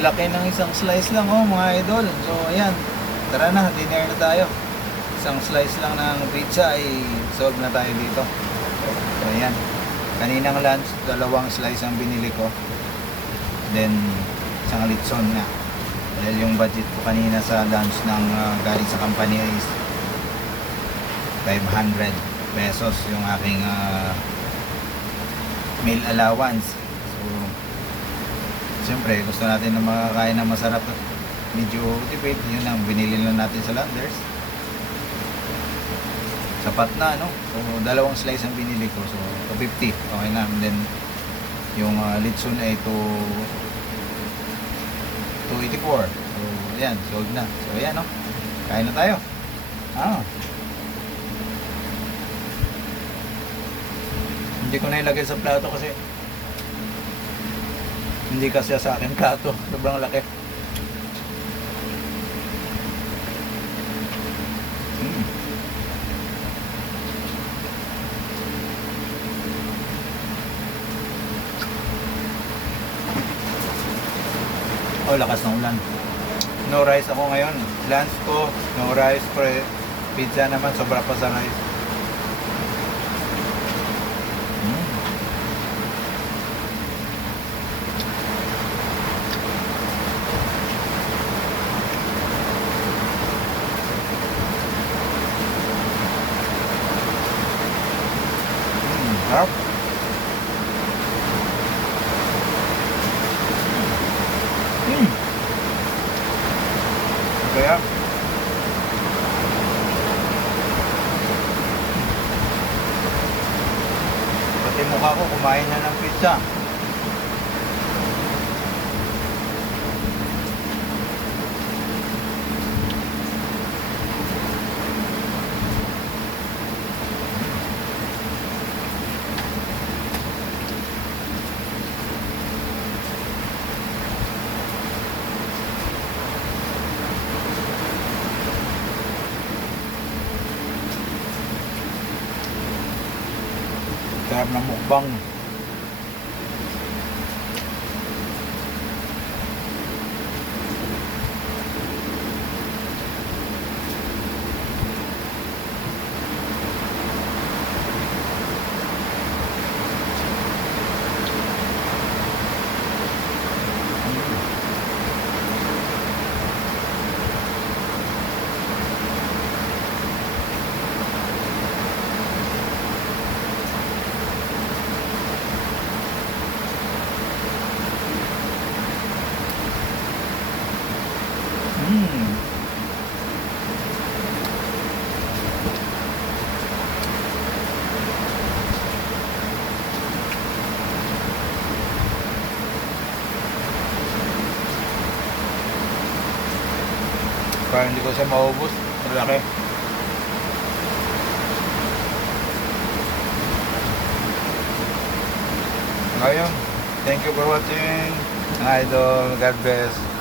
laki ng isang slice lang oh mga idol. So ayan, tara na, dinner na tayo. Isang slice lang ng pizza ay solve na tayo dito. So ayan, kaninang lunch, 2 slice ang binili ko. Then isang litson na. Dahil yung budget ko kanina sa lunch ng galing sa company is 500 pesos yung aking meal allowance. So siyempre gusto natin na makakain ng masarap at medyo tipid, yun ang binili lang natin sa Landers. Sapat na no, so 2 slice ang binili ko, so 250 okay na. And then yung litson ay 284. So ayan, sold na. So ayan no, kain na tayo. Hindi ko na ilagay sa plato kasi hindi kasi sa akin plato, sobrang laki. Oh, lakas ng ulan. No rice ako ngayon. Lunch ko, no rice. Pizza naman, sobra pa sa rice. Sarap. Kaya pati mukha ko kumain na ng pizza. Sarap ng mukbang. Para hindi ko siya maubos. Malaki. Ngayon, thank you for watching. Idol, God bless.